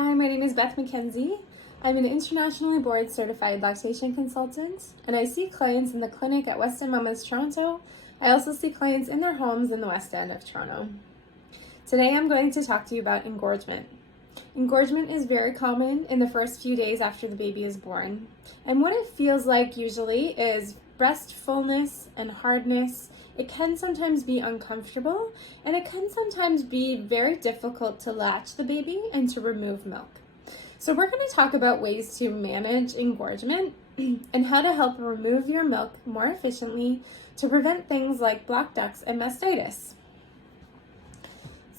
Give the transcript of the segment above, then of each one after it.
Hi, my name is Beth McKenzie. I'm an internationally board certified lactation consultant, and I see clients in the clinic at West End Mamas Toronto. I also see clients in their homes in the West End of Toronto. Today I'm going to talk to you about engorgement. Engorgement is very common in the first few days after the baby is born, and what it feels like usually is breast fullness and hardness. It can sometimes be uncomfortable, and it can sometimes be very difficult to latch the baby and to remove milk. So we're going to talk about ways to manage engorgement and how to help remove your milk more efficiently to prevent things like black ducks and mastitis.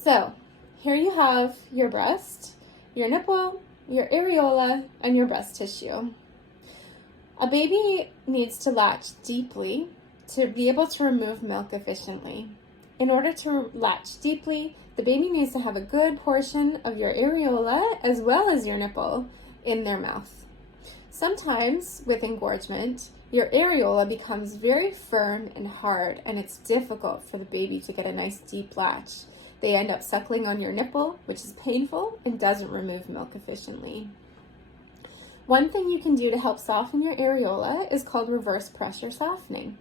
So here you have your breast, your nipple, your areola, and your breast tissue. A baby needs to latch deeply to be able to remove milk efficiently. In order to latch deeply, the baby needs to have a good portion of your areola as well as your nipple in their mouth. Sometimes with engorgement, your areola becomes very firm and hard, and it's difficult for the baby to get a nice deep latch. They end up suckling on your nipple, which is painful and doesn't remove milk efficiently. One thing you can do to help soften your areola is called reverse pressure softening.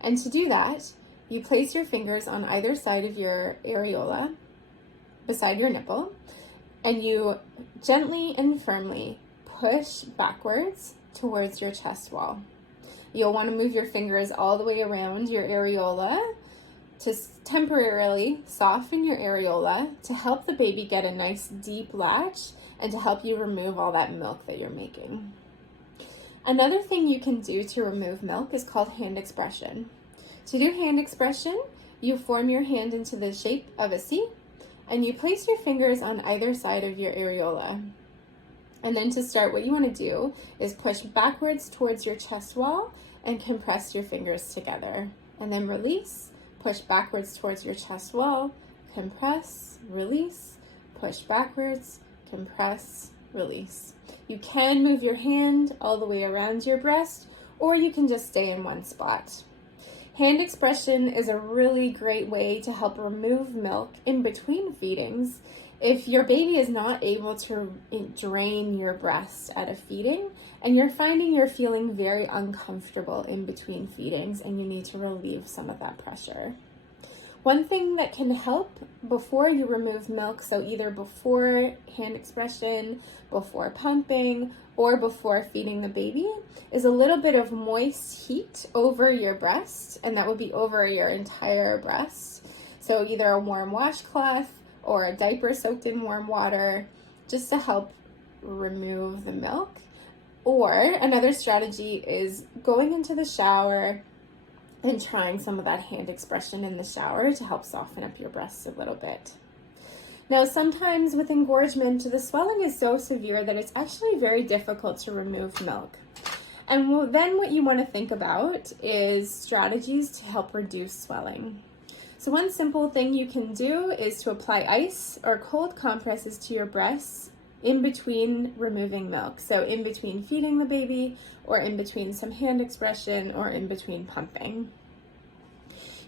And to do that, you place your fingers on either side of your areola, beside your nipple, and you gently and firmly push backwards towards your chest wall. You'll want to move your fingers all the way around your areola to temporarily soften your areola to help the baby get a nice deep latch and to help you remove all that milk that you're making. Another thing you can do to remove milk is called hand expression. To do hand expression, you form your hand into the shape of a C, and you place your fingers on either side of your areola. And then to start, what you want to do is push backwards towards your chest wall and compress your fingers together. And then release, push backwards towards your chest wall, compress, release, push backwards, compress, release. You can move your hand all the way around your breast, or you can just stay in one spot. Hand expression is a really great way to help remove milk in between feedings. If your baby is not able to drain your breast at a feeding, and you're finding you're feeling very uncomfortable in between feedings and you need to relieve some of that pressure. One thing that can help before you remove milk, so either before hand expression, before pumping, or before feeding the baby, is a little bit of moist heat over your breast, and that would be over your entire breast. So either a warm washcloth or a diaper soaked in warm water, just to help remove the milk. Or another strategy is going into the shower and trying some of that hand expression in the shower to help soften up your breasts a little bit. Now, sometimes with engorgement, the swelling is so severe that it's actually very difficult to remove milk. And then what you want to think about is strategies to help reduce swelling. So one simple thing you can do is to apply ice or cold compresses to your breasts in between removing milk. So in between feeding the baby, or in between some hand expression, or in between pumping.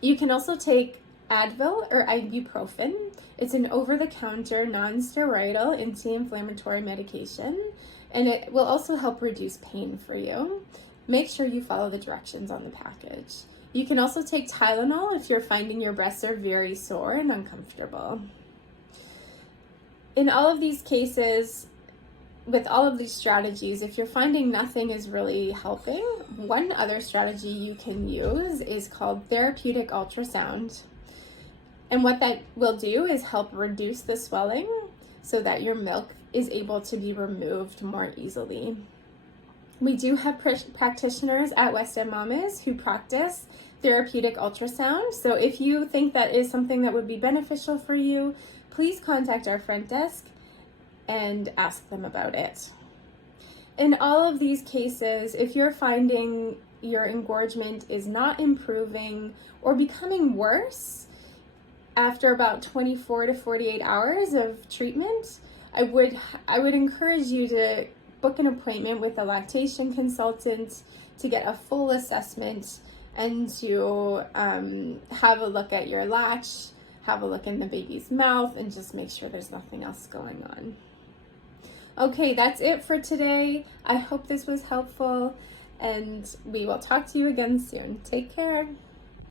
You can also take Advil or ibuprofen. It's an over-the-counter, non-steroidal, anti-inflammatory medication, and it will also help reduce pain for you. Make sure you follow the directions on the package. You can also take Tylenol if you're finding your breasts are very sore and uncomfortable. In all of these cases, with all of these strategies, if you're finding nothing is really helping, one other strategy you can use is called therapeutic ultrasound. And what that will do is help reduce the swelling so that your milk is able to be removed more easily. We do have practitioners at West End Mamas who practice therapeutic ultrasound. So if you think that is something that would be beneficial for you, please contact our front desk and ask them about it. In all of these cases, if you're finding your engorgement is not improving or becoming worse after about 24 to 48 hours of treatment, I would encourage you to book an appointment with a lactation consultant to get a full assessment and to have a look at your latch, have a look in the baby's mouth, and just make sure there's nothing else going on. Okay, that's it for today. I hope this was helpful, and we will talk to you again soon. Take care.